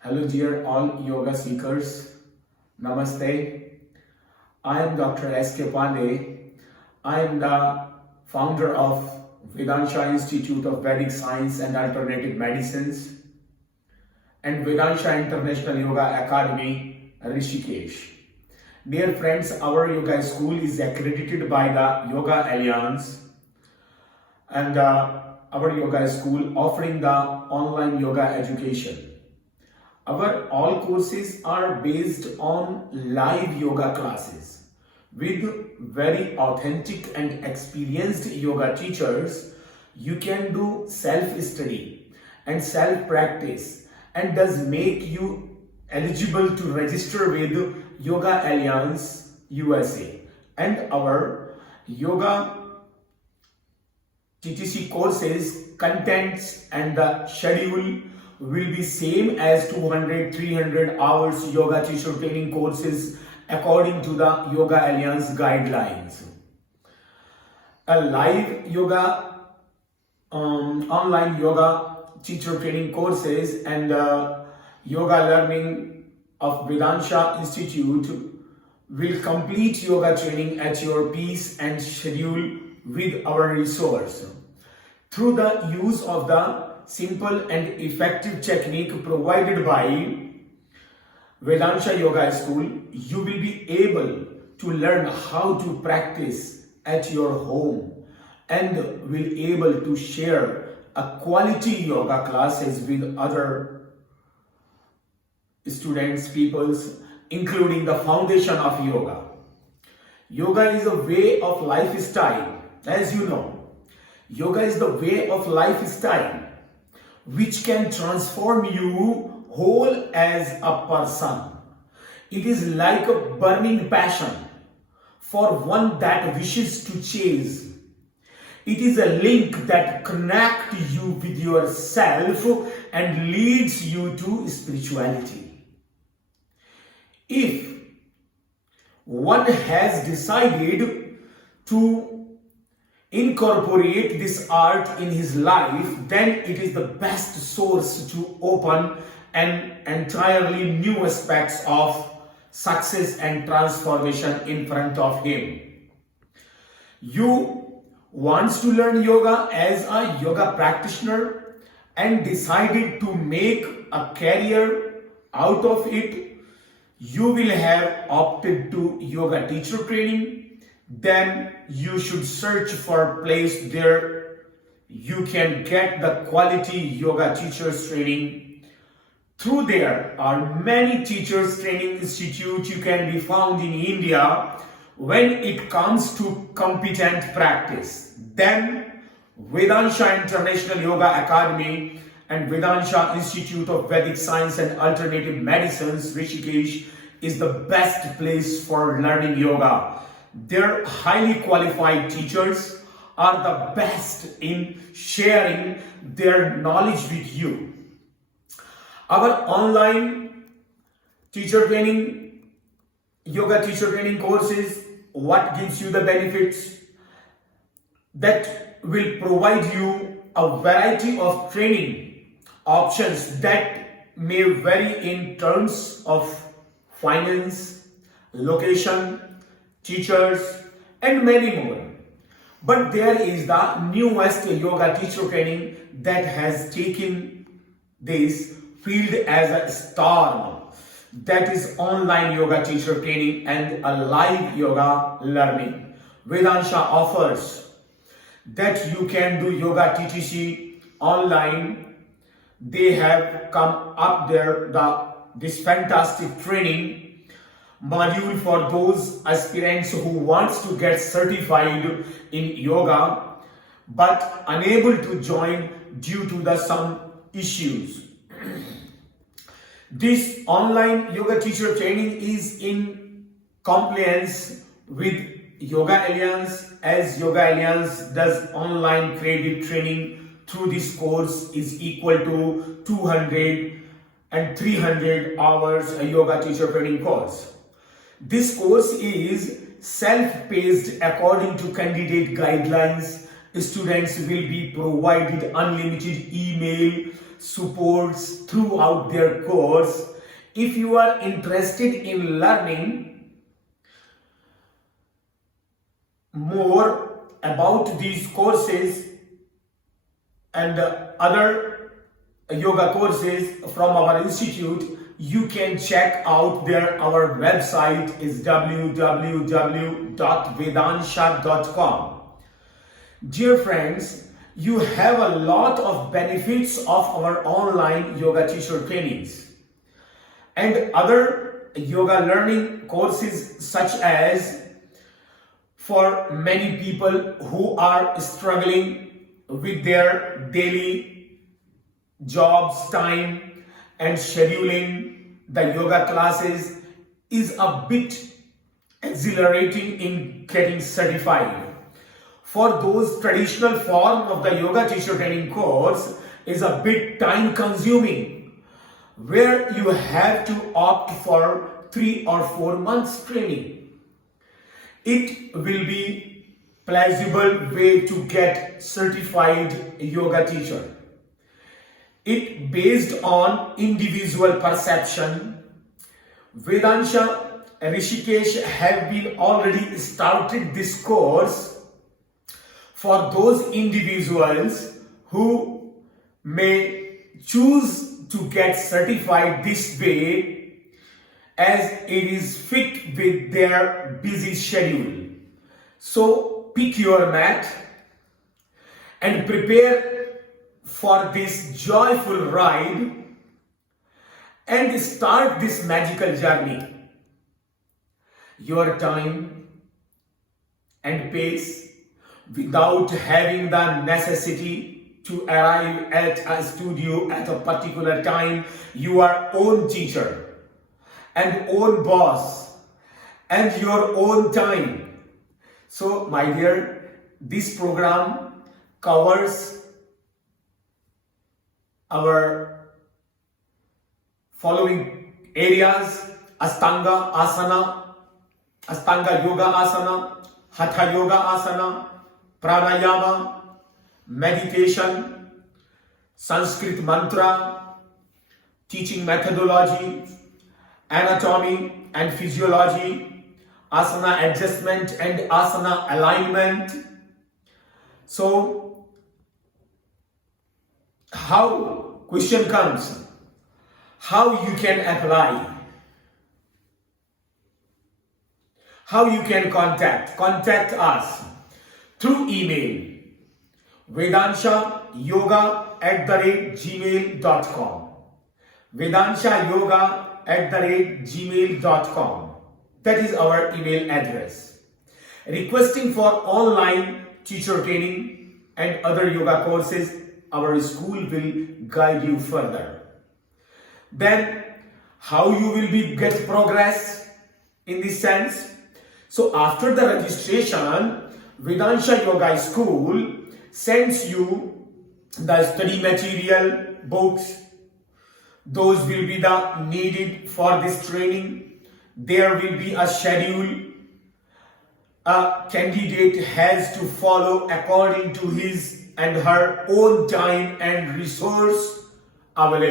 Hello, dear all yoga seekers. Namaste. I am Dr. S.K. Pandey. I am the founder of Vedansha Institute of Vedic Science and Alternative Medicines and Vedansha International Yoga Academy, Rishikesh. Dear friends, our yoga school is accredited by the Yoga Alliance and our yoga school offering the online yoga education. Our all courses are based on live yoga classes with very authentic and experienced yoga teachers. You can do self-study and self-practice and does make you eligible to register with Yoga Alliance USA. And our yoga TTC courses, contents and the schedule will be same as 200-300 hours yoga teacher training courses according to the Yoga Alliance guidelines. A live yoga, online yoga teacher training courses and yoga learning of Vedansha Institute will complete yoga training at your pace and schedule with our resource. Through the use of the simple and effective technique provided by Vedansha Yoga School, you will be able to learn how to practice at your home and will able to share a quality yoga classes with other students, peoples, including the foundation of yoga. Yoga is a way of lifestyle, as you know. Yoga is the way of lifestyle which can transform you whole as a person. It is like a burning passion for one that wishes to chase. It is a link that connects you with yourself and leads you to spirituality. If one has decided to incorporate this art in his life, then it is the best source to open an entirely new aspects of success and transformation in front of him. You wants to learn yoga as a yoga practitioner and decided to make a career out of it. You will have opted to yoga teacher training. Then you should search for a place there you can get the quality yoga teachers training. Through there are many teachers training institutes you can be found in India. When it comes to competent practice, then Vedansha International Yoga Academy and Vedansha Institute of Vedic Science and Alternative Medicines, Rishikesh, is the best place for learning yoga. Their highly qualified teachers are the best in sharing their knowledge with you. Our online teacher training, yoga teacher training courses, what gives you the benefits? That will provide you a variety of training options that may vary in terms of finance, location, teachers, and many more. But there is the newest yoga teacher training that has taken this field as a storm. That is online yoga teacher training and a live yoga learning. Vedansha offers that you can do yoga TTC online. They have come up there this fantastic training module for those aspirants who wants to get certified in yoga but unable to join due to some issues. This online yoga teacher training is in compliance with Yoga Alliance, as Yoga Alliance does online credit training through this course is equal to 200 and 300 hours a yoga teacher training course. This course is self-paced according to candidate guidelines. Students will be provided unlimited email supports throughout their course. If you are interested in learning more about these courses and other yoga courses from our institute, you can check out our website is www.vedansha.com. Dear friends, you have a lot of benefits of our online yoga teacher trainings and other yoga learning courses, such as for many people who are struggling with their daily jobs, time and scheduling. The yoga classes is a bit exhilarating in getting certified. For those, traditional form of the yoga teacher training course is a bit time consuming, where you have to opt for 3 or 4 months training. It will be plausible way to get certified yoga teacher. It based on individual perception. Vedansha Rishikesh have been already started this course for those individuals who may choose to get certified this way, as it is fit with their busy schedule. So pick your mat and prepare for this joyful ride and start this magical journey. Your time and pace, without having the necessity to arrive at a studio at a particular time. You are own teacher and own boss and your own time. So my dear, this program covers our following areas: Astanga Asana, Astanga Yoga Asana, Hatha Yoga Asana, Pranayama, meditation, Sanskrit mantra, teaching methodology, anatomy and physiology, asana adjustment and asana alignment. So, question comes, how you can apply? How you can contact us through email vedanshayoga@gmail.com, vedanshayoga@gmail.com. That is our email address. Requesting for online teacher training and other yoga courses, our school will guide you further. Then how you will get progress in this sense? So after the registration, Vedansha Yoga School sends you the study material, books. Those will be the needed for this training. There will be a schedule. A candidate has to follow according to his and her own time and resource available.